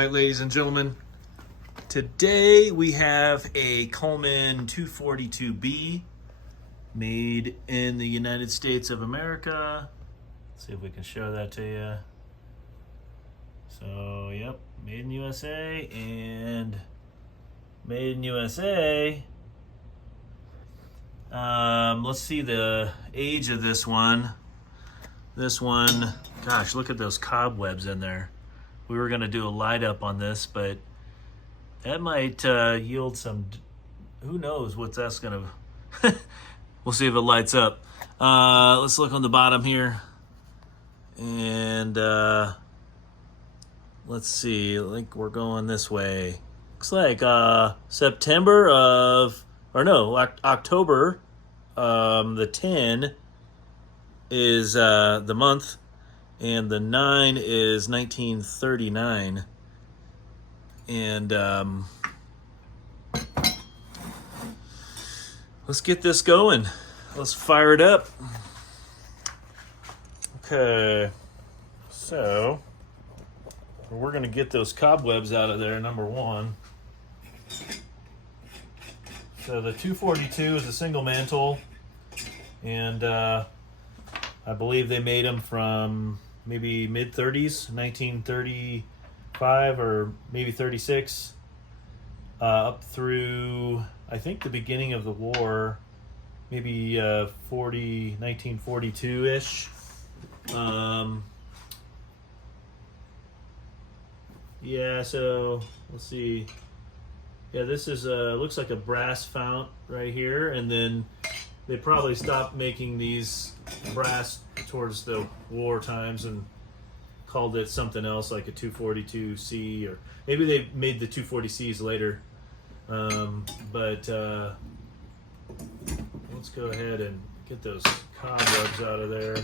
right, ladies and gentlemen. Today we have a Coleman 242B made in the United States of America. Let's see if we can show that to you. So, yep, made in USA and made in USA. Let's see the age of this one. This one, gosh, look at those cobwebs in there. We were going to do a light up on this, but that might yield some, who knows what that's going to, we'll see if it lights up. Let's look on the bottom here. And let's see, I think we're going this way. Looks like October the 10 is the month, and the 9 is 1939. And let's get this going. Let's fire it up. Okay, so we're going to get those cobwebs out of there, number one. So the 242 is a single mantle, and I believe they made them from maybe mid-30s, 1935 or maybe 36, up through, I think, the beginning of the war, maybe 1942-ish. Yeah, so let's see. Yeah, this is looks like a brass fount right here, and then they probably stopped making these brass towards the war times and called it something else, like a 242C, or maybe they made the 240Cs later. But let's go ahead and get those cobwebs out of there.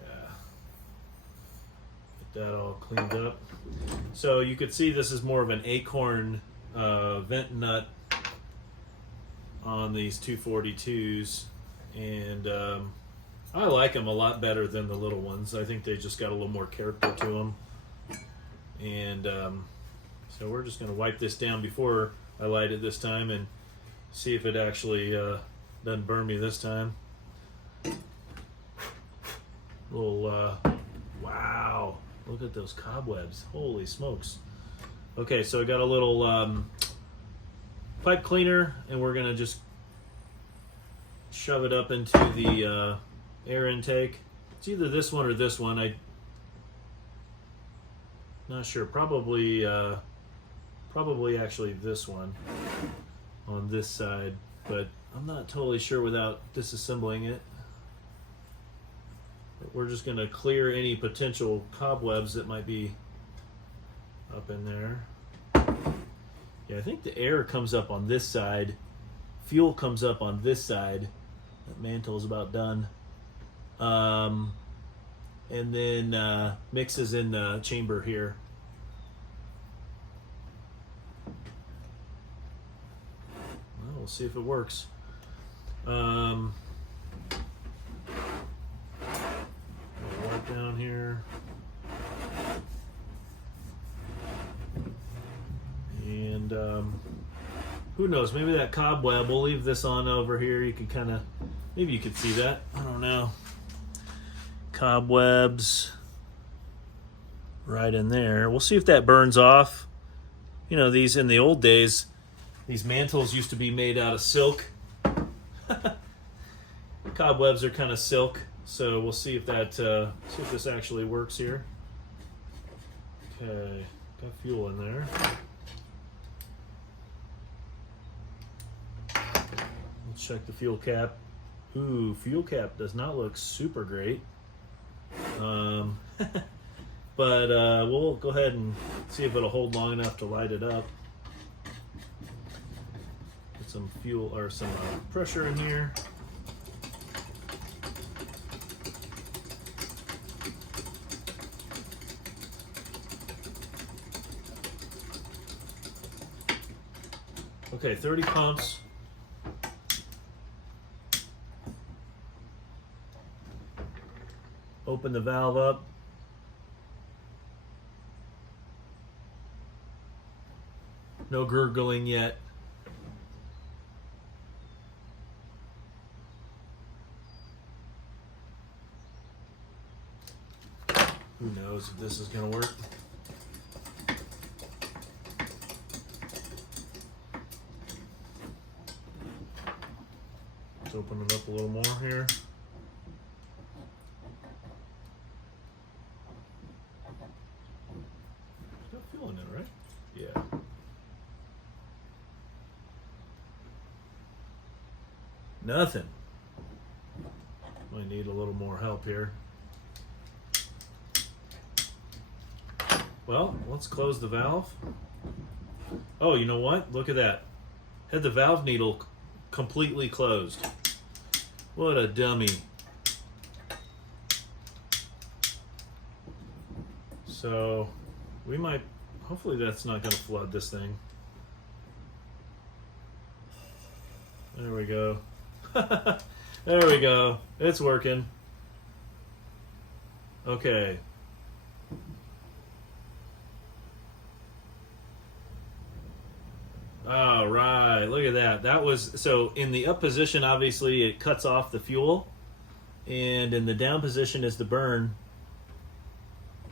Yeah, get that all cleaned up. So you could see this is more of an acorn vent nut on these 242s, and I like them a lot better than the little ones. I think they just got a little more character to them. And so we're just going to wipe this down before I light it this time and see if it actually doesn't burn me this time. Little wow, look at those cobwebs, holy smokes. Okay, so I got a little pipe cleaner, and we're going to just shove it up into the air intake. It's either this one or this one. I'm not sure. Probably actually this one on this side, but I'm not totally sure without disassembling it. But we're just going to clear any potential cobwebs that might be up in there. Yeah, I think the air comes up on this side. Fuel comes up on this side. That mantle is about done. And then mixes in the chamber here. Well, we'll see if it works. Wipe down here. And who knows, maybe that cobweb, we'll leave this on over here. You can kind of, maybe you could see that. I don't know. Cobwebs right in there. We'll see if that burns off. You know, these in the old days, these mantles used to be made out of silk. Cobwebs are kind of silk, so we'll see if that, see if this actually works here. Okay, got fuel in there. Let's check the fuel cap. Ooh, fuel cap does not look super great. But we'll go ahead and see if it'll hold long enough to light it up. Get some fuel or some pressure in here. Okay, 30 pumps. Open the valve up. No gurgling yet. Who knows if this is going to work? Let's open it up a little more here. Still feeling it, right? Yeah. Nothing. Might need a little more help here. Well, let's close the valve. Oh, you know what? Look at that. Had the valve needle completely closed. What a dummy. So we might, hopefully that's not going to flood this thing. There we go. There we go. It's working. Okay. All right, look at that. That was, so in the up position, obviously it cuts off the fuel, and in the down position is the burn.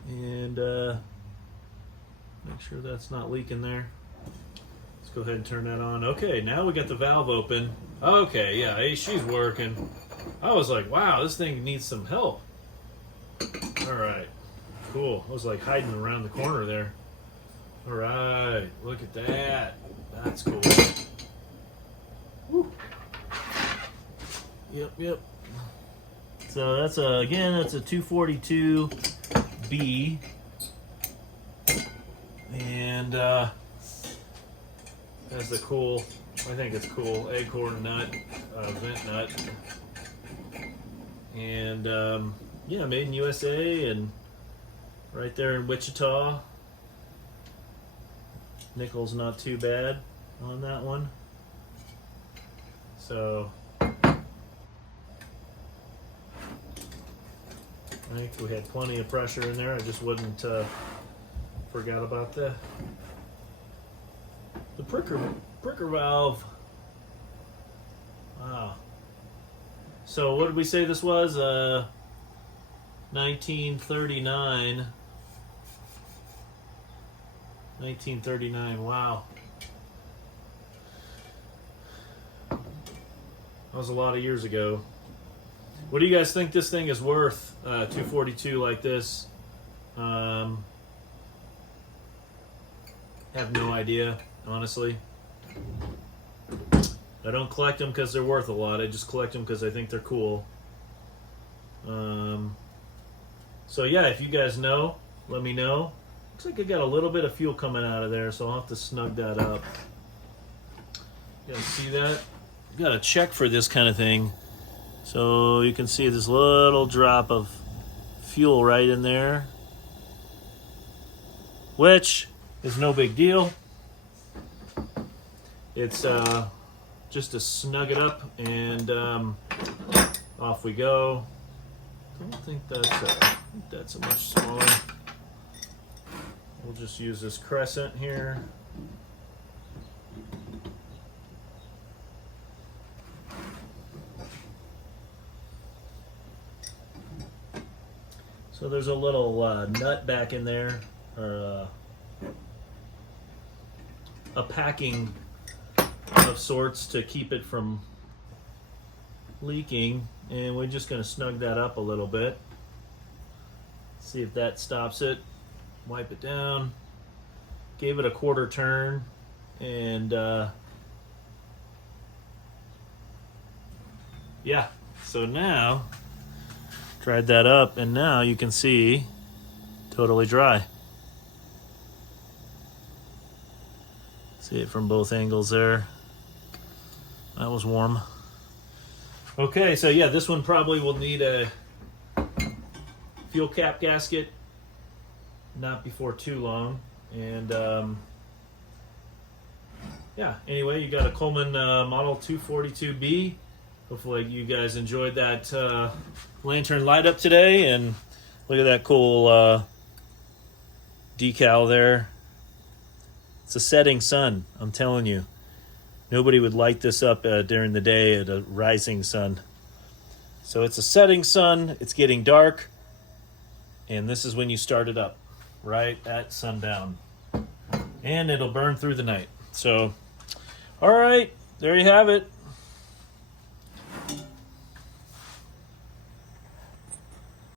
And make sure that's not leaking there. Let's go ahead and turn that on. Okay, now we got the valve open. Okay, yeah, hey, she's working. I was like, wow, this thing needs some help. All right, cool. I was like hiding around the corner there. All right, look at that. That's cool. Woo. Yep. So that's again, that's a 242B. And has the cool, I think it's cool, acorn nut, vent nut. And yeah, made in USA and right there in Wichita. Nickel's not too bad on that one. So I think we had plenty of pressure in there. I just wouldn't forgot about the pricker valve. Wow. So what did we say this was? 1939. 1939, wow. That was a lot of years ago. What do you guys think this thing is worth? 242 like this. Have no idea, honestly. I don't collect them because they're worth a lot. I just collect them because I think they're cool. So yeah, if you guys know, let me know. Looks like I got a little bit of fuel coming out of there, so I'll have to snug that up. You guys see that? You gotta check for this kind of thing. So you can see this little drop of fuel right in there, which is no big deal. It's just to snug it up and off we go. I don't think that's a much smaller. We'll just use this crescent here. So there's a little nut back in there, or a packing of sorts to keep it from leaking, and we're just going to snug that up a little bit. See if that stops it. Wipe it down. Gave it a quarter turn, and yeah, so now dried that up, and now you can see totally dry. See it from both angles there. That was warm. Okay, so yeah, this one probably will need a fuel cap gasket, not before too long. And yeah, anyway, you got a Coleman model 242B. Hopefully you guys enjoyed that lantern light up today, and look at that cool decal there. It's a setting sun, I'm telling you. Nobody would light this up during the day at a rising sun. So it's a setting sun, it's getting dark, and this is when you start it up, right at sundown. And it'll burn through the night. So, all right, there you have it.